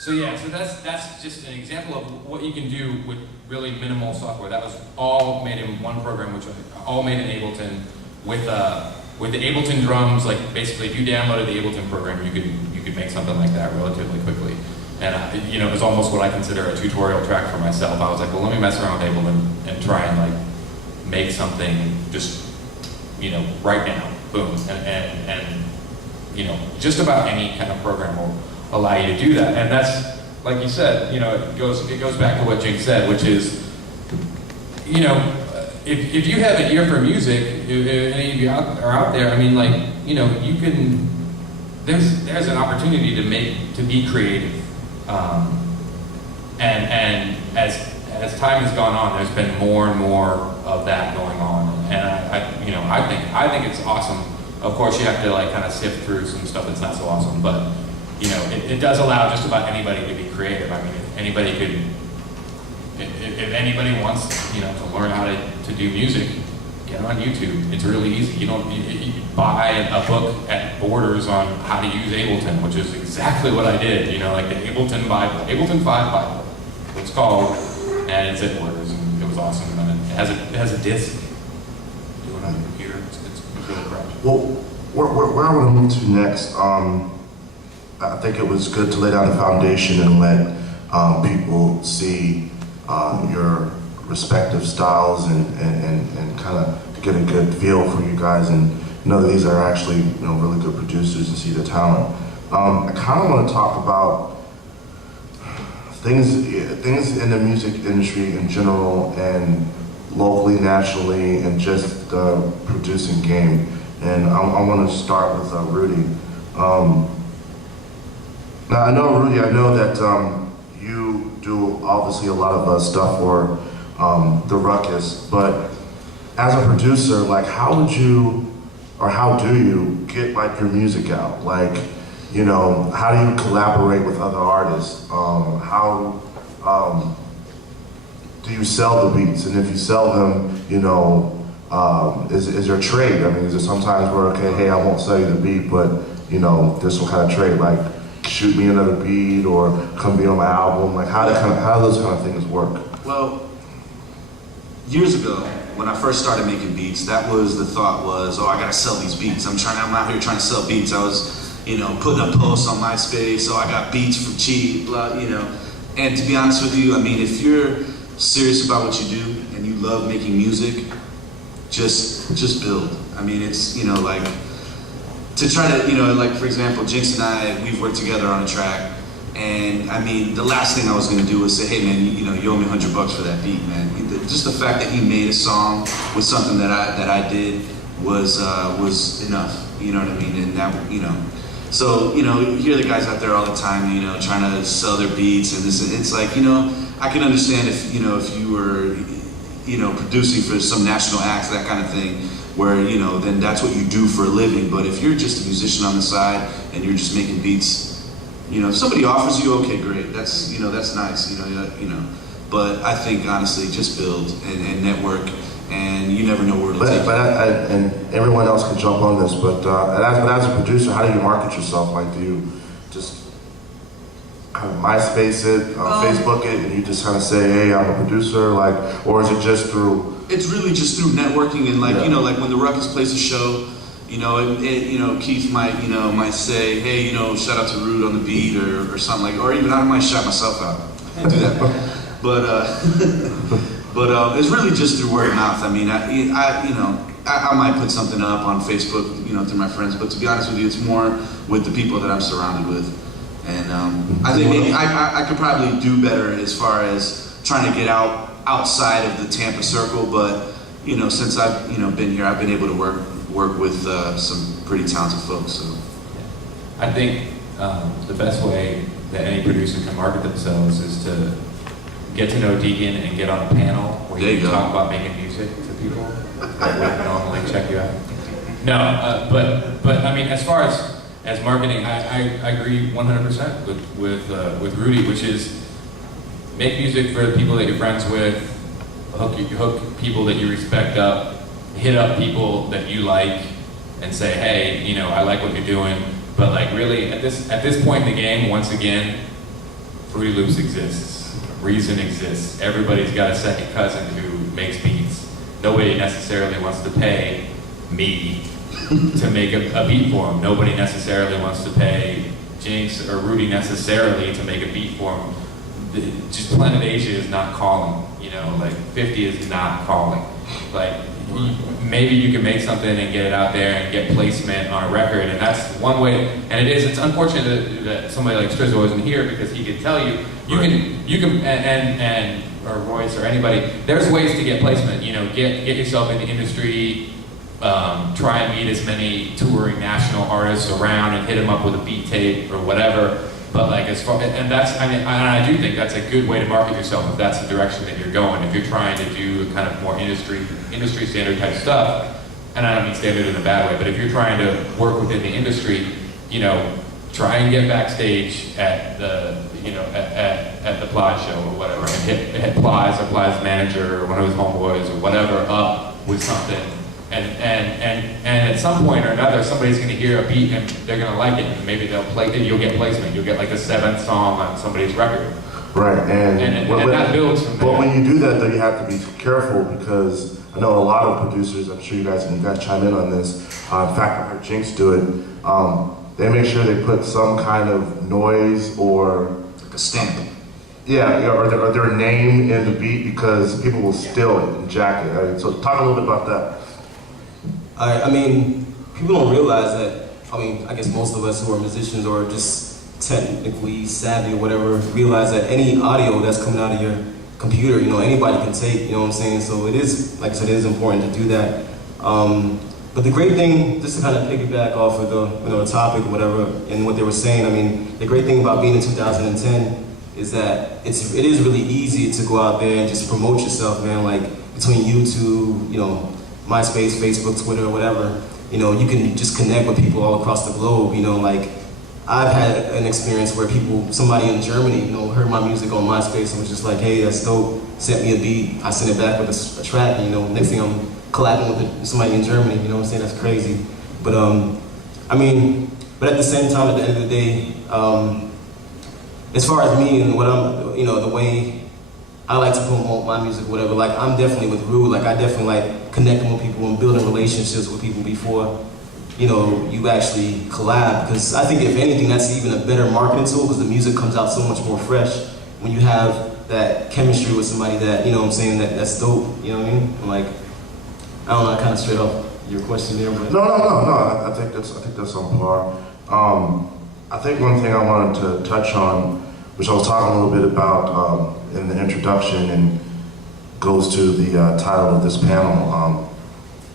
So yeah, so that's just an example of what you can do with really minimal software. That was all made in one program, which was all made in Ableton with the Ableton drums. Like basically, if you downloaded the Ableton program, you could make something like that relatively quickly. And you know, it was almost what I consider a tutorial track for myself. I was like, well, let me mess around with Ableton and try and like make something just, you know, right now, boom, and you know, just about any kind of program will allow you to do that. And that's, like you said, you know, it goes back to what Jake said, which is, you know, if you have an ear for music, if any of you are out there, I mean, like, you know, you can, there's an opportunity to be creative. And as time has gone on, there's been more and more of that going on. And I think it's awesome. Of course, you have to like kind of sift through some stuff that's not so awesome, but you know, it does allow just about anybody to be creative. I mean, if anybody wants, you know, to learn how to do music, get on YouTube. It's really easy. You buy a book at Borders on how to use Ableton, which is exactly what I did. You know, like the Ableton Bible, Ableton 5 Bible, it's called, and it's at Borders, and it was awesome. And it has a disc. Do it on the computer. It's really great. Well, where I want to move to next, I think it was good to lay down the foundation and let people see your respective styles and kind of get a good feel for you guys and know that these are actually, you know, really good producers and see the talent. I kind of want to talk about things in the music industry in general and locally, nationally, and just the producing game. And I want to start with Rudy. Now I know, Rudy, I know that you do obviously a lot of stuff for the Ruckus, but as a producer, like how would you, or how do you get like your music out? Like, you know, how do you collaborate with other artists? How do you sell the beats? And if you sell them, you know, is there a trade? I mean, is there sometimes where, okay, hey, I won't sell you the beat, but you know, there's some kind of trade, like shoot me another beat or come be on my album? Like how do those kind of things work? Well, years ago, when I first started making beats, that was the thought was, oh, I gotta sell these beats. I'm out here trying to sell beats. I was, you know, putting up posts on MySpace, oh, I got beats for cheap, blah, you know. And to be honest with you, I mean, if you're serious about what you do and you love making music, just build. I mean, it's, you know, like, to try to, you know, like for example, Jinx and I, we've worked together on a track, and I mean, the last thing I was gonna do was say, hey man, you know, you owe me $100 for that beat, man. Just the fact that he made a song with something that I did was enough, you know what I mean? And that, you know, so, you know, you hear the guys out there all the time, you know, trying to sell their beats, and it's like, you know, I can understand if, you know, if you were, you know, producing for some national acts, that kind of thing, where, you know, then that's what you do for a living. But if you're just a musician on the side and you're just making beats, you know, if somebody offers you, okay, great, that's, you know, that's nice, you know. But I think honestly, just build and network, and you never know where it'll take you. And everyone else can jump on this, but as a producer, how do you market yourself? Like, do you just kind of MySpace it, Facebook it, and you just kind of say, hey, I'm a producer, like, or is it just through? It's really just through networking, and like, yeah. You know, like when the Ruckus plays a show, you know, you know, Keith might say, hey, you know, shout out to Rude on the beat or something like, or even I might shout myself out. I do that. But it's really just through word of mouth. I mean, I might put something up on Facebook, you know, through my friends, but to be honest with you, it's more with the people that I'm surrounded with. And I think maybe I could probably do better as far as trying to get outside of the Tampa circle, but you know, since I've, you know, been here, I've been able to work with some pretty talented folks. So I think the best way that any producer can market themselves is to get to know Deacon and get on a panel where you can talk about making music to people that would normally check you out. No, but I mean, as far as marketing, I agree 100% with Rudy, which is make music for the people that you're friends with, hook people that you respect up, hit up people that you like, and say, hey, you know, I like what you're doing, but like really at this point in the game, once again, Fruity Loops exists, Reason exists. Everybody's got a second cousin who makes beats. Nobody necessarily wants to pay me to make a beat for them. Nobody necessarily wants to pay Jinx or Rudy necessarily to make a beat for them. Just Planet Asia is not calling, you know, like 50 is not calling. Like, maybe you can make something and get it out there and get placement on a record, and that's one way. And it's unfortunate that somebody like Strizzo isn't here, because he could tell you, or Royce or anybody, there's ways to get placement, you know, get yourself in the industry, try and meet as many touring national artists around and hit them up with a beat tape or whatever. But like, as far, and that's, I mean, I do think that's a good way to market yourself if that's the direction that you're going. If you're trying to do kind of more industry standard type stuff, and I don't mean standard in a bad way, but if you're trying to work within the industry, you know, try and get backstage at the, you know, at the Plies show or whatever, and hit Plies or Plies manager or one of his homeboys or whatever up with something. And at some point or another, somebody's going to hear a beat and they're going to like it, and maybe they'll play it. You'll get placement. You'll get like the 7th song on somebody's record. Right, and that builds from there. But when you do that, though, you have to be careful, because I know a lot of producers. I'm sure you guys chime in on this. In fact, I heard Jinx do it. They make sure they put some kind of noise or Like a stamp. yeah, or their name in the beat, because people will steal it and jack it. Right? So talk a little bit about that. I mean, people don't realize that, I mean, I guess most of us who are musicians or just technically savvy or whatever realize that any audio that's coming out of your computer, you know, anybody can take, you know what I'm saying? So it is, like I said, it is important to do that. But the great thing, just to kind of piggyback off of the topic or whatever, and what they were saying, I mean, the great thing about being in 2010 is that it is really easy to go out there and just promote yourself, man, like between YouTube, you know, MySpace, Facebook, Twitter, whatever, you know, you can just connect with people all across the globe, you know, like I've had an experience where somebody in Germany, you know, heard my music on MySpace and was just like, hey, that's dope, sent me a beat, I sent it back with a track, and, you know, next thing I'm collabing with somebody in Germany, you know what I'm saying, that's crazy. But, I mean, but at the same time, at the end of the day, as far as me and what I'm, you know, the way I like to promote my music, whatever, like I'm definitely with Rue, like I definitely like connecting with people and building relationships with people before, you know, you actually collab. Because I think if anything, that's even a better marketing tool, because the music comes out so much more fresh when you have that chemistry with somebody that, you know what I'm saying, that's dope, you know what I mean? I'm like, I don't know, I kind of straight off your question there, but... No. I think that's on par. I think one thing I wanted to touch on, which I was talking a little bit about in the introduction, and goes to the title of this panel,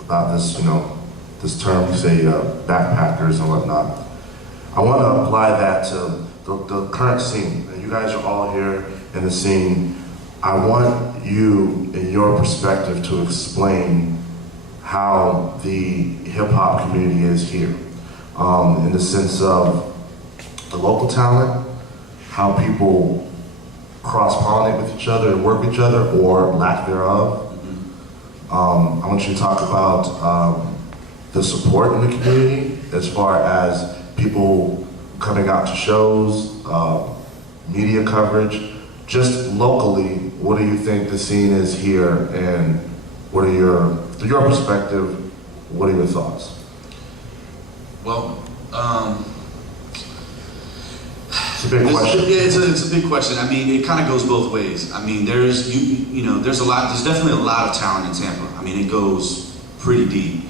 about this, you know, this term, say, backpackers and whatnot. I want to apply that to the current scene. And you guys are all here in the scene. I want you, in your perspective, to explain how the hip-hop community is here, in the sense of the local talent, how people cross-pollinate with each other and work with each other, or lack thereof. I want you to talk about the support in the community, as far as people coming out to shows, media coverage. Just locally, what do you think the scene is here, and what are through your perspective, what are your thoughts? Well, It's a big question. It's a big question. I mean, it kind of goes both ways. I mean, there's definitely a lot of talent in Tampa. I mean, it goes pretty deep.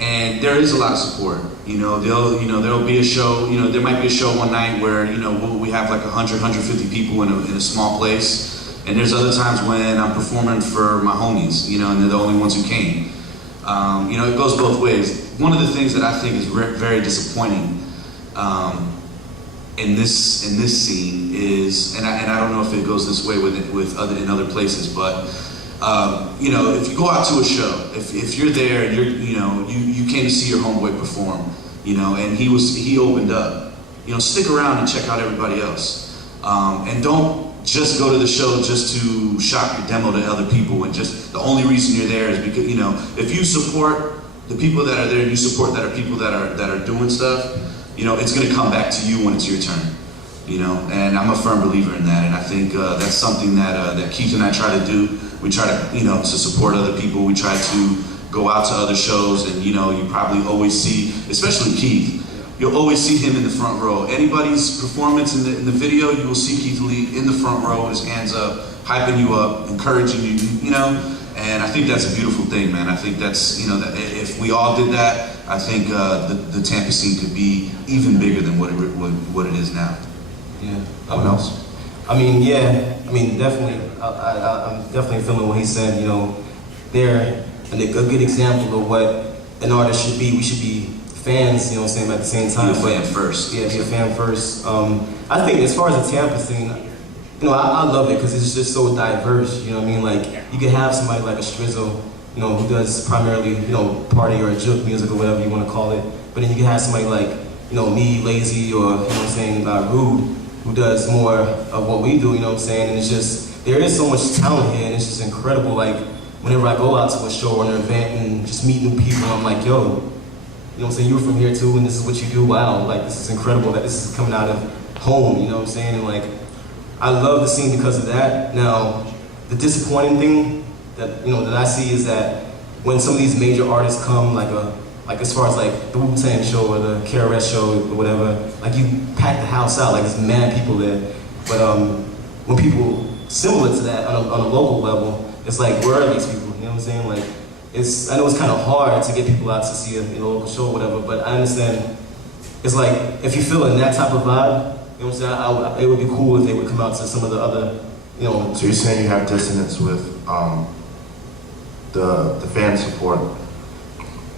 And there is a lot of support. You know, there'll be a show, you know, there might be a show one night where, you know, we have like 100, 150 people in a small place. And there's other times when I'm performing for my homies, you know, and they're the only ones who came. You know, it goes both ways. One of the things that I think is very disappointing in this scene is, and I don't know if it goes this way in other places, but you know, if you go out to a show, if you're there, you came to see your homeboy perform, you know, and he opened up, you know, stick around and check out everybody else, and don't just go to the show just to shop your demo to other people, and just the only reason you're there is because, you know, if you support the people that are there, and you support that are people that are doing stuff, you know, it's going to come back to you when it's your turn. you know, and I'm a firm believer in that, and I think that's something that Keith and I try to do. We try to, you know, to support other people. We try to go out to other shows, and you know, you probably always see, especially Keith, you'll always see him in the front row. Anybody's performance in the video, you will see Keith Lee in the front row with his hands up, hyping you up, encouraging you, you know, and I think that's a beautiful thing, man. I think that's, you know, that if we all did that, I think the Tampa scene could be even bigger than what it is now. Yeah. Anyone else? I mean, yeah. I mean, definitely. I'm definitely feeling what he said. You know, they're a good example of what an artist should be. We should be fans. You know what I'm saying? At the same time, Be a fan first. Yeah, be a fan first. I think as far as the Tampa scene, you know, I love it because it's just so diverse. You know what I mean? Like you can have somebody like a Strizzo, you know, who does primarily, you know, party or juke music or whatever you want to call it. But then you can have somebody like, you know, me, Lazy, or, you know what I'm saying, Rude, who does more of what we do, you know what I'm saying? And it's just, there is so much talent here, and it's just incredible. Like, whenever I go out to a show or an event and just meet new people, I'm like, yo, you know what I'm saying, you're from here too, and this is what you do, wow, like, this is incredible that this is coming out of home, you know what I'm saying? And like, I love the scene because of that. Now, the disappointing thing that, you know, that I see is that when some of these major artists come, like as far as like the Wu-Tang show or the KRS show or whatever, like you pack the house out, like there's mad people there. But when people similar to that on a local level, it's like, where are these people? You know what I'm saying? Like, I know it's kind of hard to get people out to see a local show or whatever, but I understand. It's like, if you're feeling that type of vibe, you know what I'm saying? It would be cool if they would come out to some of the other, you know. So you're saying you have dissonance with the fan support?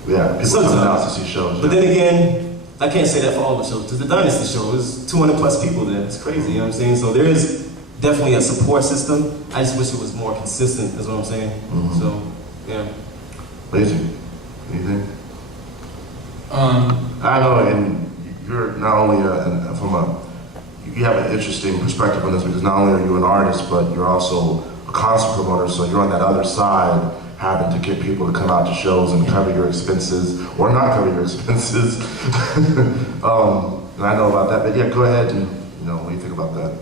Yeah, people Sometimes. coming out to see shows. But yeah. then again, I can't say that for all the shows. Because the Dynasty show is 200 plus people there. It's crazy, you know what I'm saying? So there is definitely a support system. I just wish it was more consistent, is what I'm saying. Mm-hmm. So, yeah. Lazy, anything? Um, I know, and you're not only you have an interesting perspective on this because not only are you an artist, but you're also a concert promoter, so you're on that other side, having to get people to come out to shows and cover your expenses, or not cover your expenses. And I know about that, but yeah, go ahead and, you know, what do you think about that?